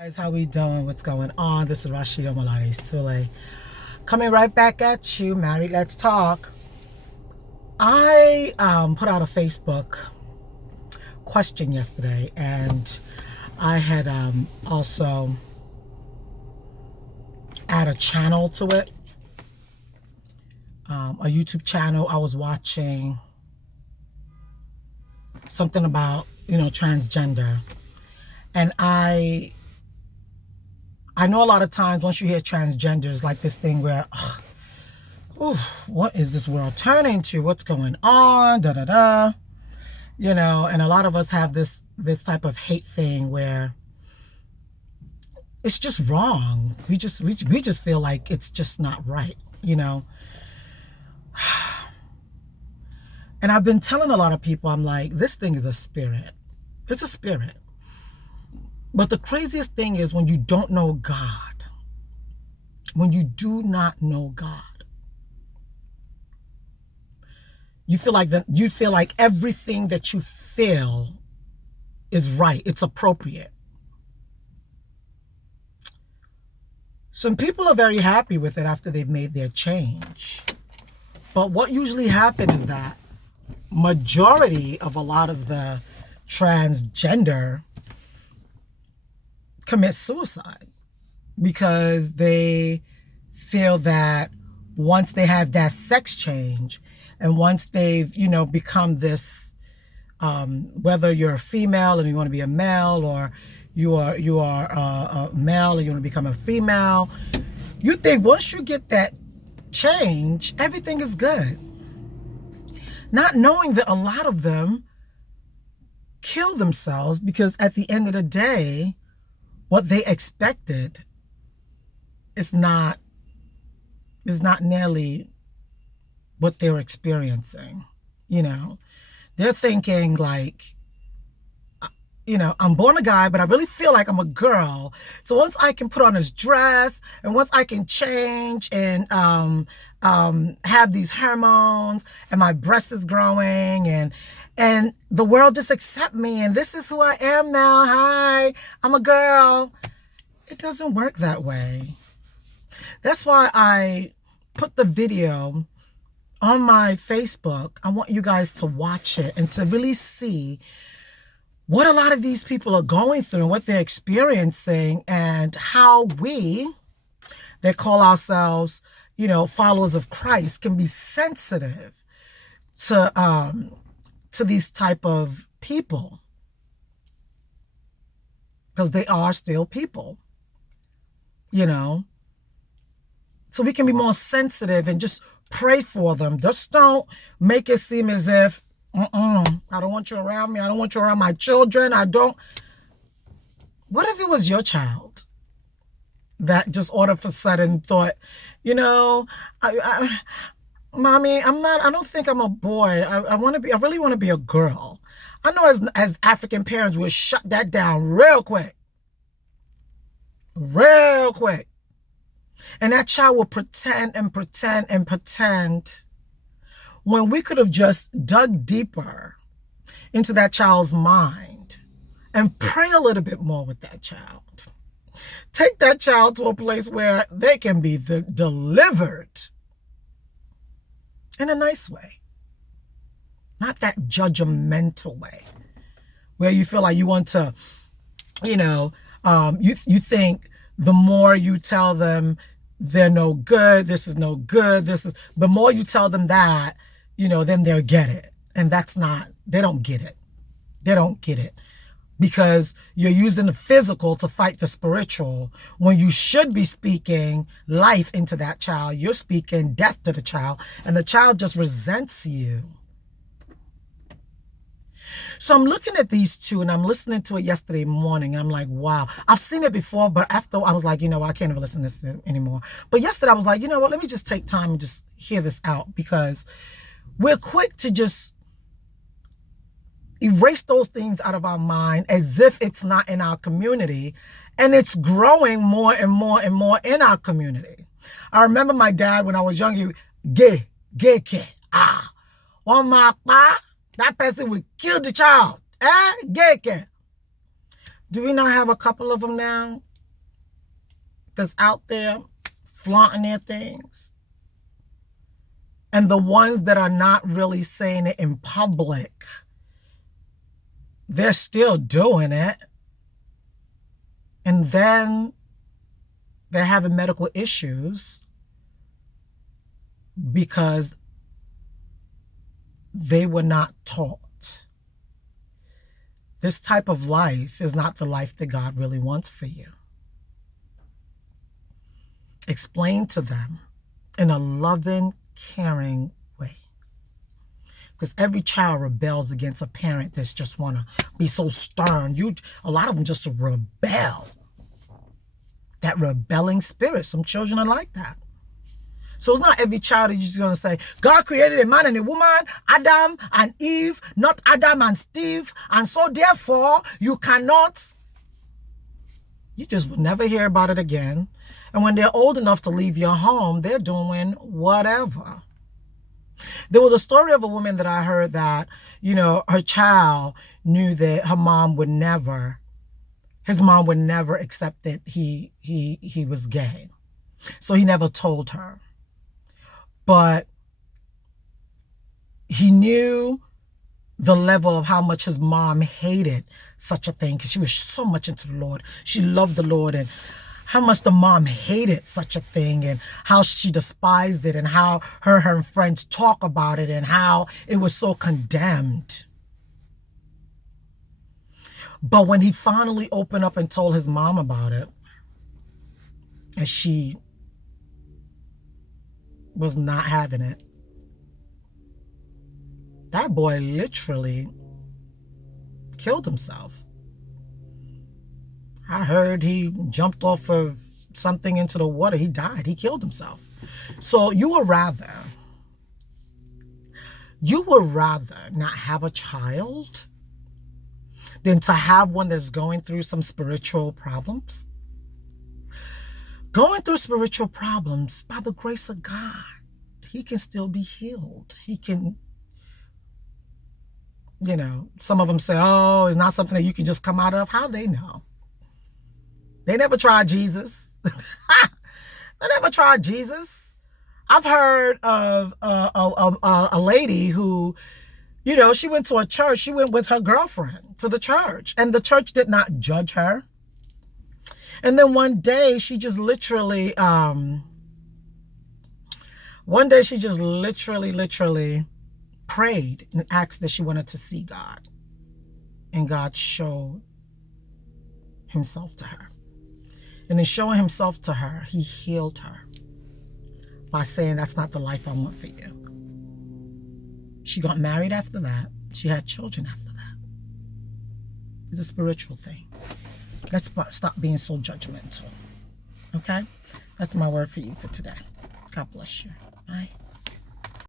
Guys, how we doing? What's going on? This is Rashida Malari Sule coming right back at you. Married, let's talk. I put out a Facebook question yesterday, and I had also add a channel to it, a YouTube channel. I was watching something about transgender, and I know a lot of times once you hear transgender, it's like this thing where, ooh, what is this world turning to? What's going on? Da da da. And a lot of us have this type of hate thing where it's just wrong. We just feel like it's just not right, And I've been telling a lot of people, I'm like, this thing is a spirit. It's a spirit. But the craziest thing is when you don't know God, when you do not know God, you feel like everything that you feel is right. It's appropriate. Some people are very happy with it after they've made their change. But what usually happens is that majority of a lot of the transgender commit suicide because they feel that once they have that sex change and once they've become this whether you're a female and you want to be a male, or you are a male and you want to become a female, you think once you get that change everything is good, not knowing that a lot of them kill themselves because at the end of the day what they expected is not nearly what they're experiencing. They're thinking like, I'm born a guy, but I really feel like I'm a girl. So once I can put on this dress and once I can change and have these hormones and my breast is growing and the world just accept me and this is who I am now. Hi, I'm a girl. It doesn't work that way. That's why I put the video on my Facebook. I want you guys to watch it and to really see what a lot of these people are going through and what they're experiencing, and how that call ourselves, followers of Christ, can be sensitive to these type of people, because they are still people, so we can be more sensitive and just pray for them. Just don't make it seem as if I don't want you around me, I don't want you around my children, what if it was your child that just all of a sudden thought, Mommy, I don't think I'm a boy. I really want to be a girl. I know as African parents, we'll shut that down real quick. Real quick. And that child will pretend and pretend and pretend when we could have just dug deeper into that child's mind and pray a little bit more with that child. Take that child to a place where they can be delivered in a nice way, not that judgmental way where you feel like you want to, you think the more you tell them they're no good, this is no good, the more you tell them that, then they'll get it. And they don't get it. They don't get it. Because you're using the physical to fight the spiritual when you should be speaking life into that child. You're speaking death to the child, and the child just resents you. So I'm looking at these two, and I'm listening to it yesterday morning, and I'm like, wow. I've seen it before, but after I was like, I can't even listen to this anymore. But yesterday I was like, let me just take time and just hear this out, because we're quick to just erase those things out of our mind as if it's not in our community, and it's growing more and more and more in our community. I remember my dad when I was young, gay kid. That person would kill the child. Gay kid. Do we not have a couple of them now that's out there flaunting their things? And the ones that are not really saying it in public, they're still doing it. And then they're having medical issues because they were not taught. This type of life is not the life that God really wants for you. Explain to them in a loving, caring way. Because every child rebels against a parent that's just want to be so stern. A lot of them just rebel. That rebelling spirit. Some children are like that. So it's not every child that you're just going to say, God created a man and a woman, Adam and Eve, not Adam and Steve. And so therefore, you cannot. You just would never hear about it again. And when they're old enough to leave your home, they're doing whatever. There was a story of a woman that I heard that, her child knew that his mom would never accept that he was gay. So he never told her. But he knew the level of how much his mom hated such a thing, because she was so much into the Lord. She loved the Lord, and how much the mom hated such a thing, and how she despised it, and how her friends talk about it, and how it was so condemned. But when he finally opened up and told his mom about it, and she was not having it, that boy literally killed himself. I heard he jumped off of something into the water. He died. He killed himself. So you would rather not have a child than to have one that's going through some spiritual problems? Going through spiritual problems, by the grace of God, he can still be healed. He can, some of them say, oh, it's not something that you can just come out of. How they know? They never tried Jesus. They never tried Jesus. I've heard of a lady who, she went to a church. She went with her girlfriend to the church, and the church did not judge her. And then one day she just literally prayed and asked that she wanted to see God. And God showed himself to her. And in showing himself to her, he healed her by saying, that's not the life I want for you. She got married after that. She had children after that. It's a spiritual thing. Let's stop being so judgmental. Okay? That's my word for you for today. God bless you. Bye.